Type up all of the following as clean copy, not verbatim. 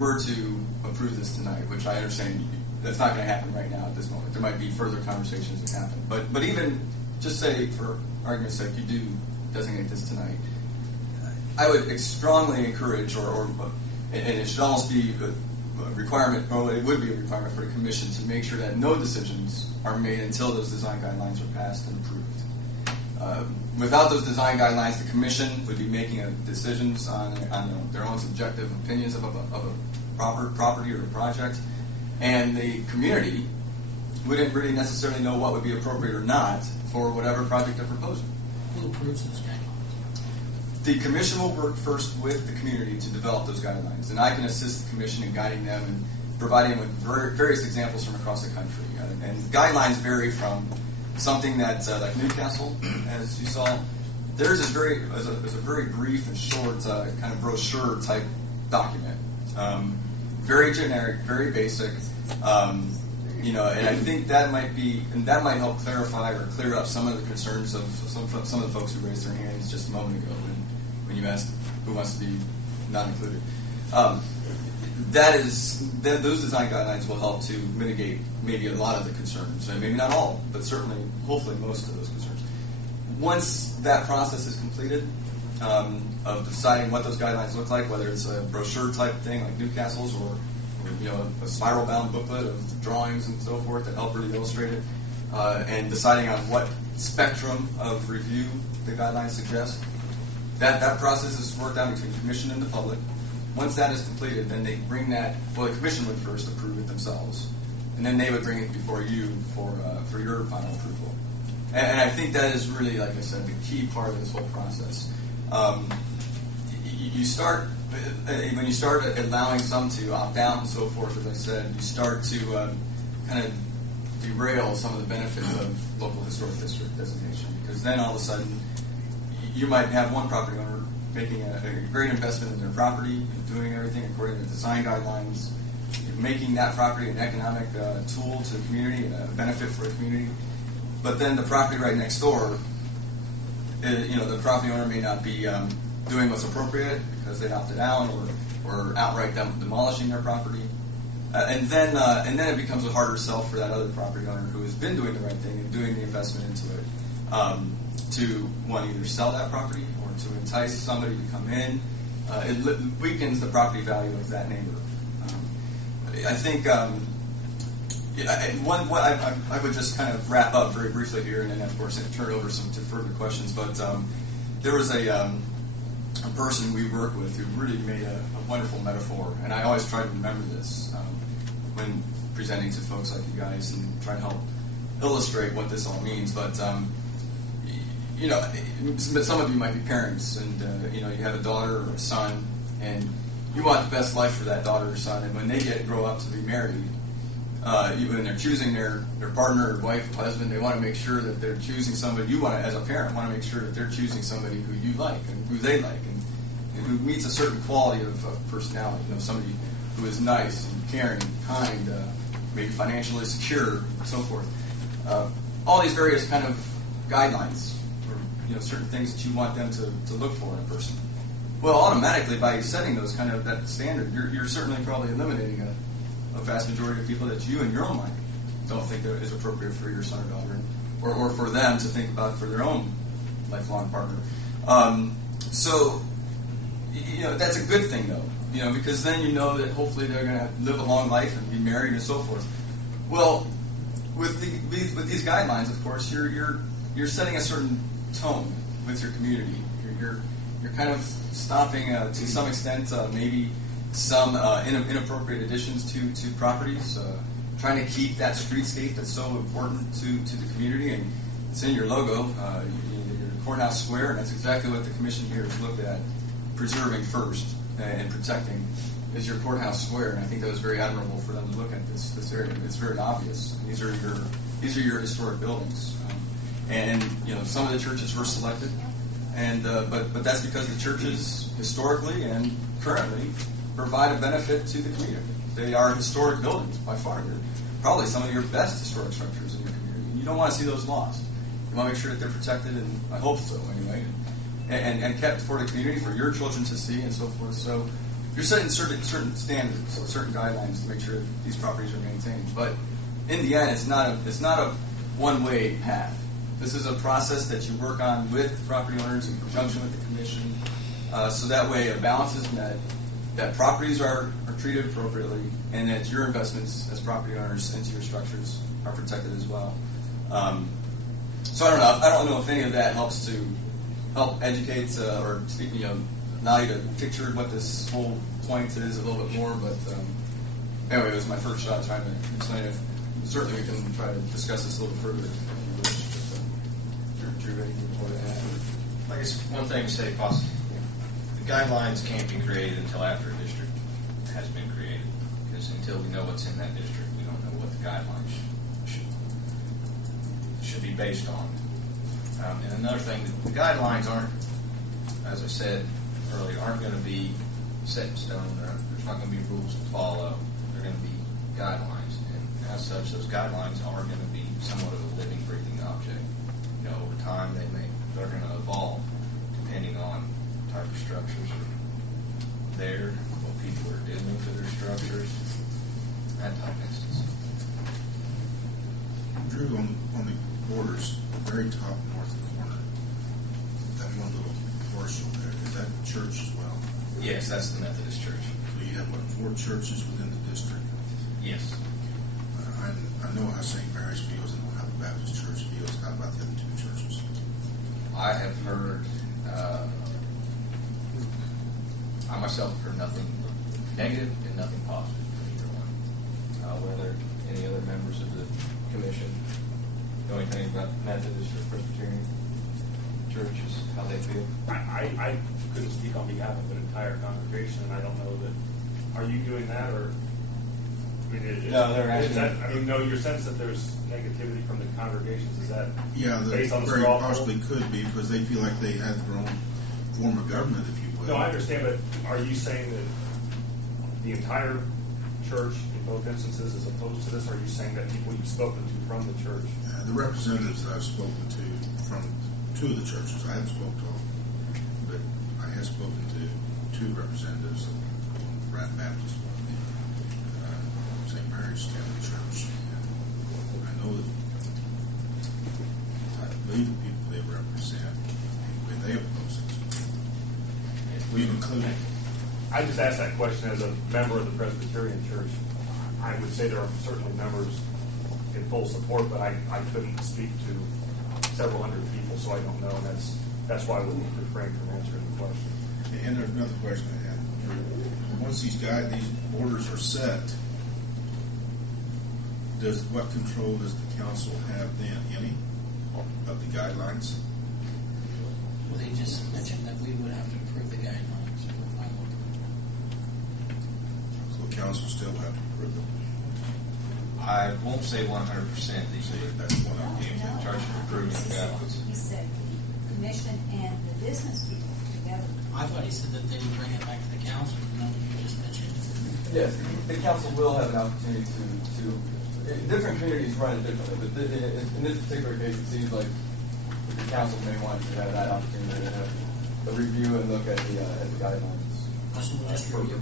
were to approve this tonight, which I understand that's not going to happen right now at this moment. There might be further conversations that happen. But even, just say, for argument's sake, you do designate this tonight, I would strongly encourage, and it should almost be a requirement, or it would be a requirement for the commission to make sure that no decisions are made until those design guidelines are passed and approved. Without those design guidelines, the commission would be making decisions on their own subjective opinions of a property or a project, and the community wouldn't really necessarily know what would be appropriate or not for whatever project they're proposing. Who approves those guidelines? The commission will work first with the community to develop those guidelines, and I can assist the commission in guiding them and providing them with various examples from across the country. And guidelines vary from something that, like Newcastle, as you saw, theirs is a very brief and short kind of brochure type document. Very generic, very basic, and I think that might help clarify or clear up some of the concerns of some of the folks who raised their hands just a moment ago when you asked who wants to be not included. Those design guidelines will help to mitigate maybe a lot of the concerns, and maybe not all, but certainly, hopefully, most of those concerns. Once that process is completed, of deciding what those guidelines look like, whether it's a brochure type thing like Newcastle's or a spiral bound booklet of drawings and so forth that help really illustrate it, and deciding on what spectrum of review the guidelines suggest, that process is worked out between the commission and the public. Once that is completed, then they bring that. Well, the commission would first approve it themselves, and then they would bring it before you for your final approval. And I think that is really, like I said, the key part of this whole process. You start when you start allowing some to opt out and so forth. As I said, you start to kind of derail some of the benefits of local historic district designation, because then all of a sudden you might have one property owner making a great investment in their property and doing everything according to the design guidelines, making that property an economic tool to the community and a benefit for the community. But then the property right next door, the property owner may not be doing what's appropriate because they opted out, or outright demolishing their property, and then it becomes a harder sell for that other property owner who has been doing the right thing and doing the investment into it, to either sell that property or to entice somebody to come in. It weakens the property value of that neighbor. I think I would just kind of wrap up very briefly here, and then of course turn it over to further questions. But there was a person we work with who really made a wonderful metaphor, and I always try to remember this when presenting to folks like you guys and try to help illustrate what this all means. But some of you might be parents, and you have a daughter or a son, and you want the best life for that daughter or son. And when they grow up to be married, when they're choosing their partner, or wife, or husband, they want to make sure that they're choosing somebody. You want to, as a parent, want to make sure that they're choosing somebody who you like and who they like, and who meets a certain quality of personality. Somebody who is nice and caring, kind, maybe financially secure, and so forth. All these various kind of guidelines, or certain things that you want them to look for in a person. Well, automatically, by setting those that standard, you're certainly probably eliminating a vast majority of people that you in your own mind don't think that is appropriate for your son or daughter, or for them to think about for their own lifelong partner. So that's a good thing, though, because then you know that hopefully they're going to live a long life and be married and so forth. Well, with these guidelines, of course, you're setting a certain tone with your community. You're kind of stopping to some extent maybe some inappropriate additions to properties, trying to keep that streetscape that's so important to the community, and it's in your logo, your courthouse square, and that's exactly what the commission here has looked at, preserving first and protecting is your courthouse square, and I think that was very admirable for them to look at this area. It's very obvious. These are your historic buildings, and some of the churches were selected, and but that's because the churches historically and currently provide a benefit to the community. They are historic buildings by far. They're probably some of your best historic structures in your community. And you don't want to see those lost. You want to make sure that they're protected, and I hope so anyway, and kept for the community, for your children to see, and so forth. So you're setting certain standards, certain guidelines to make sure that these properties are maintained. But in the end, it's not a one-way path. This is a process that you work on with property owners in conjunction with the commission, so that way a balance is met, that properties are treated appropriately, and that your investments as property owners into your structures are protected as well. So I don't know if any of that helps to help educate or allow you to picture what this whole point is a little bit more. But anyway, it was my first shot trying to explain it. Certainly, we can try to discuss this a little further if you wish. But, Drew, anything before that? I guess one thing to say, possibly, the guidelines can't be created until after a district has been created. Because until we know what's in that district, we don't know what the guidelines should be based on. And another thing, the guidelines aren't, as I said earlier, aren't going to be set in stone. There's not going to be rules to follow. They're going to be guidelines. And as such, those guidelines are going to be somewhat of a living, breathing object. Over time, they're going to evolve depending on the type of structures are there, what people are doing to their structures, that type of instance. Drew, on the borders, the very top north corner, that one little parcel there, is that church as well? Yes, that's the Methodist Church. So you have, 4 churches within the district? Yes. I know how St. Mary's feels and how the Baptist Church feels. How about the other 2 churches? I have heard, I myself have heard nothing negative and nothing positive from either one. Whether any other members of the commission know anything about Methodist or Presbyterian churches, how they feel? I couldn't speak on behalf of an entire congregation, and I don't know that. Are you doing that, or? I mean, No, they're actually. Your sense that there's negativity from the congregations, is that based on the very straw possibly could be, because they feel like they have their own form of government, if you will. No, I understand, but are you saying that the entire church in both instances is opposed to this, or are you saying that people you've spoken to from the church? The representatives that I've spoken to from 2 of the churches, I haven't spoken to all, but I have spoken to 2 representatives of Brad Baptist, St. Mary's Catholic Church. And I know that I believe the people they represent, anyway, they oppose it. We've included. I just asked that question as a member of the Presbyterian Church. I would say there are certainly members in full support, but I couldn't speak to several hundred people, so I don't know, and that's why we refrain from answering the question. And there's another question I had. Once these borders are set, what control does the council have then? Any of the guidelines? Well, they just mentioned that we would have to approve the guidelines for final approval. So the council still have to approve them. I won't say 100%. These That's one of them. in charge of approving the guidelines. He said the commission and the business people together. I thought he said that they would bring it back to the council, no, you just mentioned. Yes, the council will have an opportunity to different communities run it differently, but in this particular case, it seems like the council may want to have that opportunity to have a review and look at the guidelines. Just review.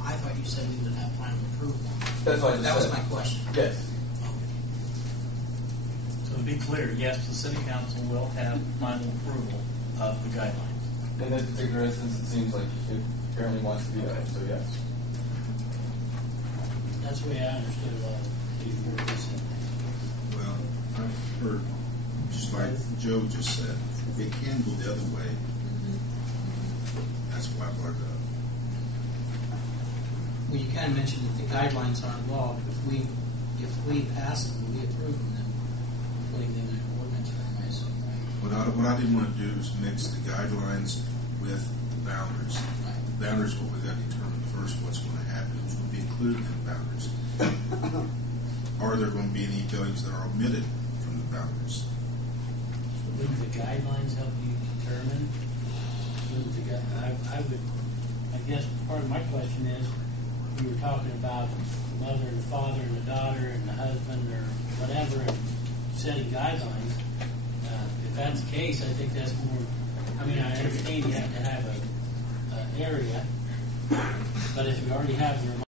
I thought you said we would have final approval. That's why That was my question. Yes. So to be clear, yes, the city council will have final approval of the guidelines. In this particular instance, it seems like it apparently wants to be that, so yes. That's the way I understood these words. Well, I've heard, just like Joe just said, it can go the other way. That's why I brought it up. Well, you kind of mentioned that the guidelines aren't law, but if we pass them, we approve them, then we're putting them in an ordinance form, I assume, right? What I didn't want to do is mix the guidelines with the boundaries. Right. The boundaries, what we got to determine first, what's going to happen, what's going to be included in the boundaries. Are there going to be any buildings that are omitted from the boundaries? Wouldn't the guidelines help you determine? I guess part of my question is, we were talking about the mother and the father and the daughter and the husband or whatever, and setting guidelines. If that's the case, I think that's more. I mean, I understand you have to have an area, But if you already have your